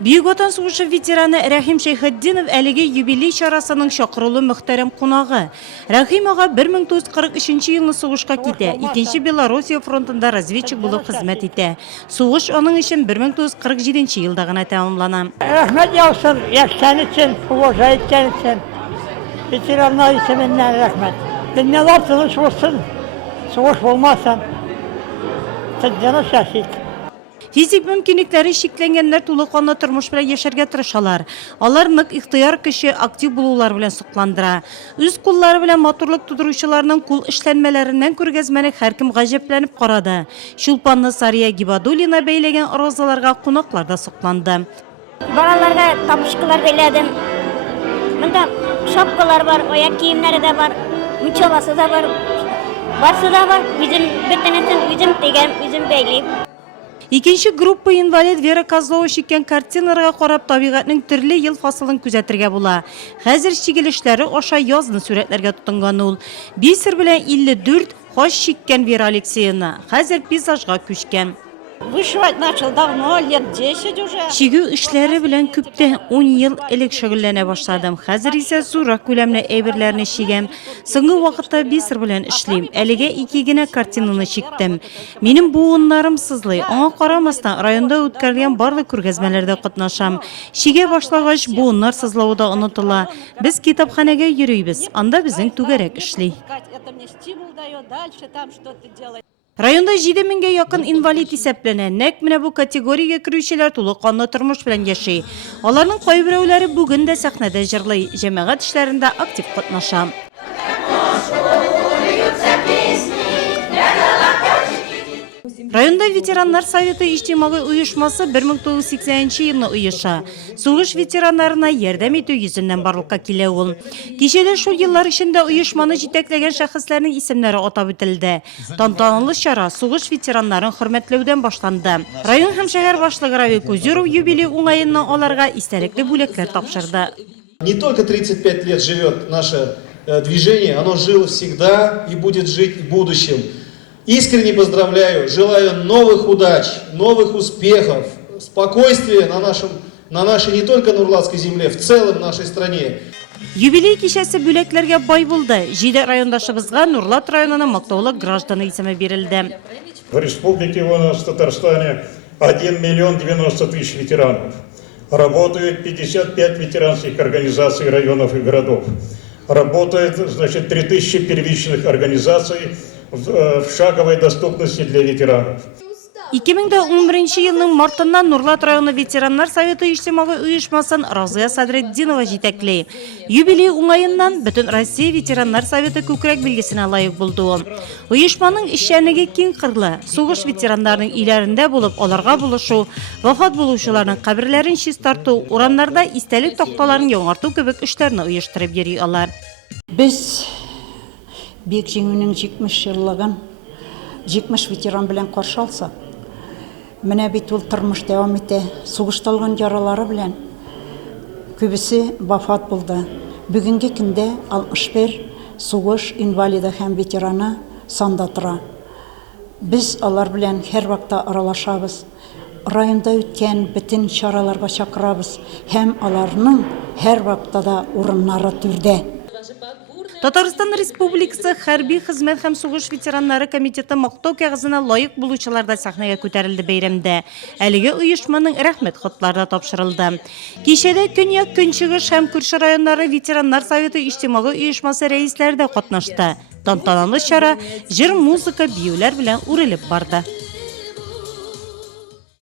Büyük Vatan Soğuşu veteranı Rahim Şeyhedinov әлеге юбилей чарасының шақырылу мөхтәрәм қонағы. Рахим аға 1943 елны сугышка китә. Икенче Белоруссия фронтында разведчик булып хезмәт итә. Сугыш аның өчен 1947 елда гына тәмамлана. Рәхмәт яусын, яшән өчен, уважай иткән өчен. Ветераннар исеменнән рәхмәт. Дөньяда тыныч булсын, сугыш булмасын. Тынчыныч яшик. Физик мөмкинлекләре шикләнгәннәр тулы канлы тормыш белән яшәргә тырышалар. Алар нык ихтыяр көче, актив булулар белән сокландыра. Үз куллары белән матурлык тудыручыларның кул эшләнмәләреннән күргәзмәне һәркем гаҗәпләнеп карады. Шулпанны Сария Гибадуллина бәйләгән розаларга кунаклар да сокланды. Балаларга тапышкалар бәйләдем. Монда шапкалар бар, аяк киемнәре дә бар, мунчаласы да бар. Барсы да бар. Үзем бөтенесен үзем тегәм, үзем бәйлим. Икенче группа инвалид Вера Козлова шиккән картиналарга карап табигатьнең төрле ел фасылын күзәтергә була. Хәзер чигелешләре аша язны сүрәтләргә тотынган ул. Бисер белән 54 хаш шиккән Вера Алексеевна хәзер пейзажга күчкән. Вышивать начал давно, лет 10 уже. Шигү эшләре белән күптән 10 ел элек шөгыльләнә башладым. Хәзер исә зуррак күләмле әйберләрне шигәм. Соңгы вакытта бисер белән эшлим. Әлегә 2 генә картинаны чиктем. Минем буыннарым сызлый. Аңа карамастан районда үткәрелгән барлык күргәзмәләрдә катнашам. Шигә башлагач буыннар сызлауы да онытыла. Без китапханәгә йөрибез. Анда безнең түгәрәк эшли. Это мне стимул дает дальше там что-то делать. Районда 7000-гә якын инвалид исәпләнә. Нәкъ менә бу категориягә керүчеләр тулы канлы тормыш белән яши. Аларның кайберәүләре бүген дә сәхнәдә җырлый, җәмәгать эшләрендә актив катнаша. Районда ветераннар советы иҗтимагый оешмасы 1980 елны оеша. Сугыш ветераннарына ярдәм итү йөзеннән барлыкка килә ул. Кичәдә шул еллар эчендә оешманы җитәкләгән шәхесләрнең исемнәре атап үтелде. Тантаналы чара сугыш ветераннарын хөрмәтләүдән башланды. Район һәм шәһәр башлыгы Равил Кузюров юбилей уңаеннан аларга истәлекле бүләкләр тапшырды. Не только 35 лет живет наше движение, оно жило всегда и будет жить в будущем. Искренне поздравляю, желаю новых удач, новых успехов, спокойствия на нашей не только Нурлатской земле, в целом нашей стране. Юбилей кичәсе бүләкләргә бай булды. 7 райондашыбызга Нурлат районының мактаулы гражданы исеме бирелде. В республике у нас в Татарстане 1 миллион 90 тысяч ветеранов. Работают 55 ветеранских организаций районов и городов. Работает, 3000 первичных организаций в шаговой доступности для ветеранов. 2011 елның мартыннан Нурлат районы ветераннар советы иҗтимагый оешмасын Разия Садретдинова җитәкли. Юбилей уңаеннан бөтен Россия ветераннар советы күкрәк билгесенә лаек булды ул. Оешманың эшчәнлеге киң кырлы. Сугыш ветераннарының иләрендә булып, аларга булышу, вафат булучыларның каберләрен чистарту, урамнарда истәлек такталарын яңарту кебек эшләрне оештырып йөри алар. Без бик җиңүнең 70 еллыгын 70 ветеран белән каршы алсак, менә бит ул тормыш дәвам итә. Сугышта алган яралары белән күбесе вафат булды. Бүгенге көндә 61 сугыш инвалиды һәм ветераны санда тора. Без алар белән һәр вакытта аралашабыз. Районда үткән бөтен чараларга чакырабыз һәм аларның һәр вакытта да урыннары түрдә. Татарстан Республикасы хәрби хезмәт һәм сугыш ветераннары комитеты мактау кәгазенә лаек булучыларда сәхнәгә күтәрелде бәйрәмдә. Әлеге оешманың рәхмәт хатлары тапшырылды. Кичәдә Көньяк, Көнчыгыш һәм күрше районнары ветераннар советы иҗтимагый оешмасы рәисләре дә катнашты. Тантаналы чара җыр, музыка, биюләр белән үрелеп барды.